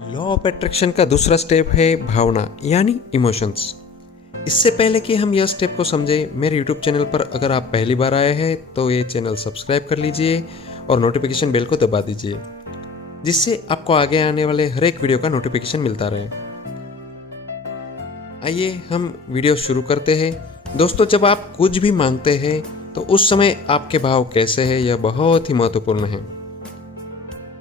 Law of attraction का दूसरा step है भावना यानी इमोशंस। इससे पहले कि हम यह स्टेप को समझें, मेरे यूट्यूब चैनल पर अगर आप पहली बार आए हैं तो ये चैनल सब्सक्राइब कर लीजिए और नोटिफिकेशन बेल को दबा दीजिए, जिससे आपको आगे आने वाले हर एक वीडियो का नोटिफिकेशन मिलता रहे। आइए हम वीडियो शुरू करते हैं। दोस्तों, जब आप कुछ भी मांगते हैं तो उस समय आपके भाव कैसे हैं, यह बहुत ही महत्वपूर्ण है।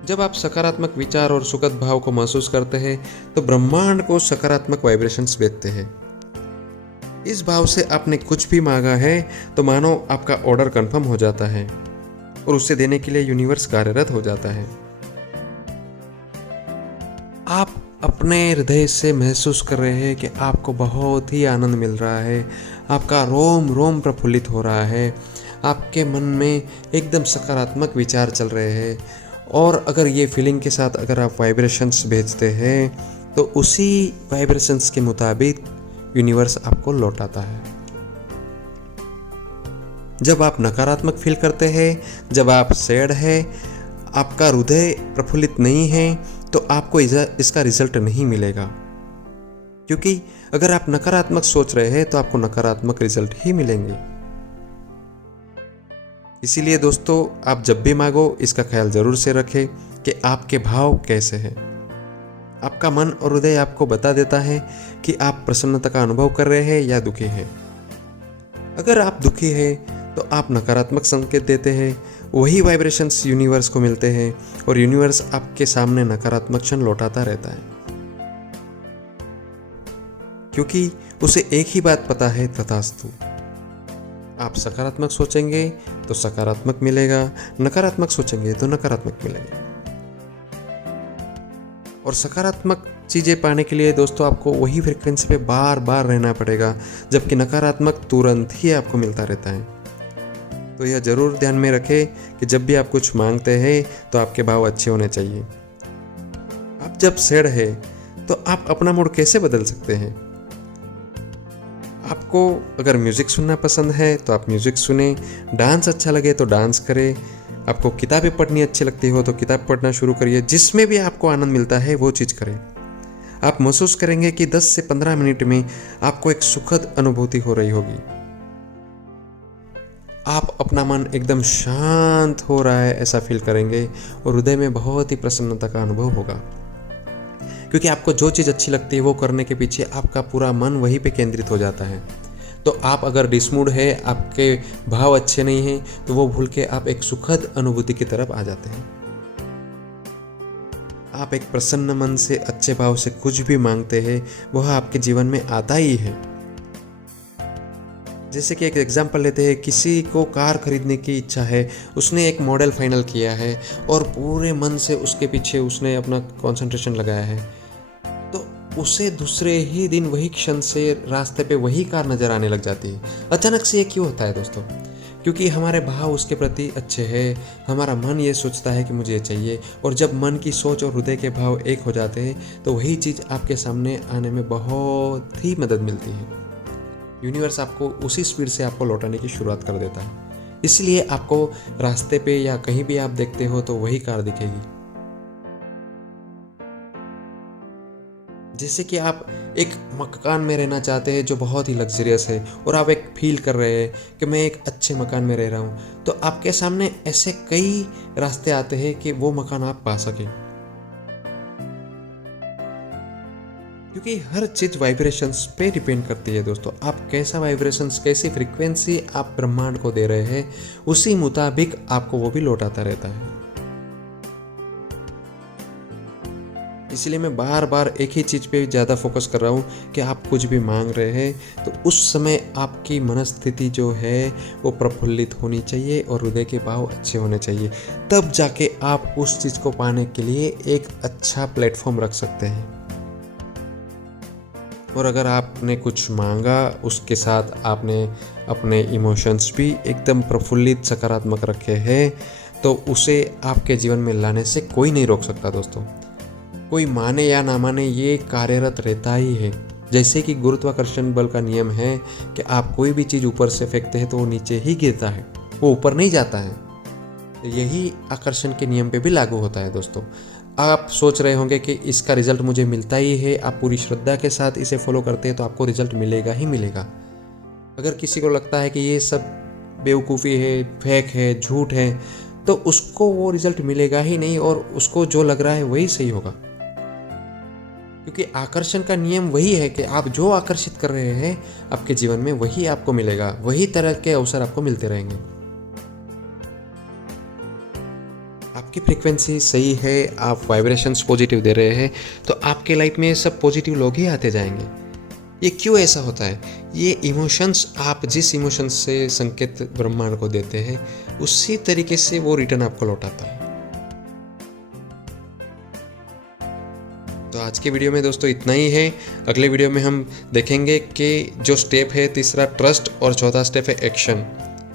जब आप सकारात्मक विचार और सुखद भाव को महसूस करते हैं तो ब्रह्मांड को सकारात्मक वाइब्रेशंस भेजते हैं। इस भाव से आपने कुछ भी मांगा है तो मानो आपका ऑर्डर कंफर्म हो जाता है और उसे देने के लिए यूनिवर्स कार्यरत हो जाता है। आप अपने हृदय से महसूस कर रहे हैं कि आपको बहुत ही आनंद मिल रहा है, आपका रोम रोम प्रफुल्लित हो रहा है, आपके मन में एकदम सकारात्मक विचार चल रहे हैं। और अगर ये फीलिंग के साथ अगर आप वाइब्रेशंस भेजते हैं तो उसी वाइब्रेशंस के मुताबिक यूनिवर्स आपको लौटाता है। जब आप नकारात्मक फील करते हैं, जब आप सैड है, आपका हृदय प्रफुल्लित नहीं है, तो आपको इसका रिजल्ट नहीं मिलेगा। क्योंकि अगर आप नकारात्मक सोच रहे हैं तो आपको नकारात्मक रिजल्ट ही मिलेंगे। इसीलिए दोस्तों, आप जब भी मांगो इसका ख्याल जरूर से रखें कि आपके भाव कैसे हैं। आपका मन और हृदय आपको बता देता है कि आप प्रसन्नता का अनुभव कर रहे हैं या दुखी हैं। अगर आप दुखी हैं तो आप नकारात्मक संकेत देते हैं, वही वाइब्रेशंस यूनिवर्स को मिलते हैं और यूनिवर्स आपके सामने नकारात्मक क्षण लौटाता रहता है। क्योंकि उसे एक ही बात पता है, तथास्तु। आप सकारात्मक सोचेंगे तो सकारात्मक मिलेगा, नकारात्मक सोचेंगे तो नकारात्मक मिलेगा। और सकारात्मक चीज़ें पाने के लिए दोस्तों आपको वही फ्रीक्वेंसी पे बार बार रहना पड़ेगा, जबकि नकारात्मक तुरंत ही आपको मिलता रहता है। तो यह जरूर ध्यान में रखें कि जब भी आप कुछ मांगते हैं तो आपके भाव अच्छे होने चाहिए। आप जब सैड है तो आप अपना मूड कैसे बदल सकते हैं? आपको अगर म्यूज़िक सुनना पसंद है तो आप म्यूज़िक सुने, डांस अच्छा लगे तो डांस करें, आपको किताबें पढ़नी अच्छी लगती हो तो किताब पढ़ना शुरू करिए। जिसमें भी आपको आनंद मिलता है वो चीज़ करें। आप महसूस करेंगे कि 10 से 15 मिनट में आपको एक सुखद अनुभूति हो रही होगी। आप अपना मन एकदम शांत हो रहा है ऐसा फील करेंगे और हृदय में बहुत ही प्रसन्नता का अनुभव होगा। क्योंकि आपको जो चीज़ अच्छी लगती है वो करने के पीछे आपका पूरा मन वहीं पे केंद्रित हो जाता है। तो आप अगर डिसमूड है, आपके भाव अच्छे नहीं हैं, तो वो भूल के आप एक सुखद अनुभूति की तरफ आ जाते हैं। आप एक प्रसन्न मन से अच्छे भाव से कुछ भी मांगते हैं, वह आपके जीवन में आता ही है। जैसे कि एक एग्जांपल लेते हैं, किसी को कार खरीदने की इच्छा है, उसने एक मॉडल फाइनल किया है और पूरे मन से उसके पीछे उसने अपना कंसंट्रेशन लगाया है, तो उसे दूसरे ही दिन वही क्षण से रास्ते पे वही कार नज़र आने लग जाती है। अचानक से ये क्यों होता है दोस्तों? क्योंकि हमारे भाव उसके प्रति अच्छे हैं, हमारा मन ये सोचता है कि मुझे ये चाहिए, और जब मन की सोच और हृदय के भाव एक हो जाते हैं तो वही चीज़ आपके सामने आने में बहुत ही मदद मिलती है। यूनिवर्स आपको उसी स्पीड से आपको लौटाने की शुरुआत कर देता है। इसलिए आपको रास्ते पे या कहीं भी आप देखते हो तो वही कार दिखेगी। जैसे कि आप एक मकान में रहना चाहते हैं जो बहुत ही लग्जरियस है और आप एक फील कर रहे हैं कि मैं एक अच्छे मकान में रह रहा हूँ, तो आपके सामने ऐसे कई रास्ते आते हैं कि वो मकान आप पा सकें। क्योंकि हर चीज़ वाइब्रेशंस पे डिपेंड करती है दोस्तों। आप कैसा वाइब्रेशंस, कैसी फ्रीक्वेंसी आप ब्रह्मांड को दे रहे हैं, उसी मुताबिक आपको वो भी लौटाता रहता है। इसलिए मैं बार बार एक ही चीज़ पे ज़्यादा फोकस कर रहा हूँ कि आप कुछ भी मांग रहे हैं तो उस समय आपकी मनस्थिति जो है वो प्रफुल्लित होनी चाहिए और हृदय के भाव अच्छे होने चाहिए। तब जाके आप उस चीज़ को पाने के लिए एक अच्छा प्लेटफॉर्म रख सकते हैं। और अगर आपने कुछ मांगा, उसके साथ आपने अपने इमोशंस भी एकदम प्रफुल्लित सकारात्मक रखे हैं, तो उसे आपके जीवन में लाने से कोई नहीं रोक सकता दोस्तों। कोई माने या ना माने, ये कार्यरत रहता ही है। जैसे कि गुरुत्वाकर्षण बल का नियम है कि आप कोई भी चीज़ ऊपर से फेंकते हैं तो वो नीचे ही गिरता है, वो ऊपर नहीं जाता है। यही आकर्षण के नियम पे भी लागू होता है दोस्तों। आप सोच रहे होंगे कि इसका रिजल्ट मुझे मिलता ही है, आप पूरी श्रद्धा के साथ इसे फॉलो करते हैं तो आपको रिजल्ट मिलेगा ही मिलेगा। अगर किसी को लगता है कि ये सब बेवकूफ़ी है, फेक है, झूठ है, तो उसको वो रिजल्ट मिलेगा ही नहीं और उसको जो लग रहा है वही सही होगा। क्योंकि आकर्षण का नियम वही है कि आप जो आकर्षित कर रहे हैं आपके जीवन में वही आपको मिलेगा, वही तरह के अवसर आपको मिलते रहेंगे। आपकी फ्रीक्वेंसी सही है, आप वाइब्रेशंस पॉजिटिव दे रहे हैं, तो आपके लाइफ में सब पॉजिटिव लोग ही आते जाएंगे। ये क्यों ऐसा होता है? ये इमोशंस, आप जिस इमोशंस से संकेत ब्रह्मांड को देते हैं उसी तरीके से वो रिटर्न आपको लौटाता है। तो आज के वीडियो में दोस्तों इतना ही है। अगले वीडियो में हम देखेंगे कि जो स्टेप है तीसरा ट्रस्ट और चौथा स्टेप है एक्शन।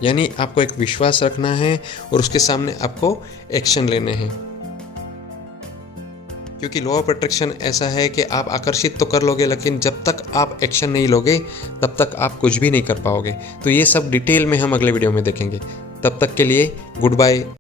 यानी आपको एक विश्वास रखना है और उसके सामने आपको एक्शन लेने हैं। क्योंकि लॉ ऑफ अट्रैक्शन ऐसा है कि आप आकर्षित तो कर लोगे, लेकिन जब तक आप एक्शन नहीं लोगे तब तक आप कुछ भी नहीं कर पाओगे। तो ये सब डिटेल में हम अगले वीडियो में देखेंगे। तब तक के लिए गुड बाय।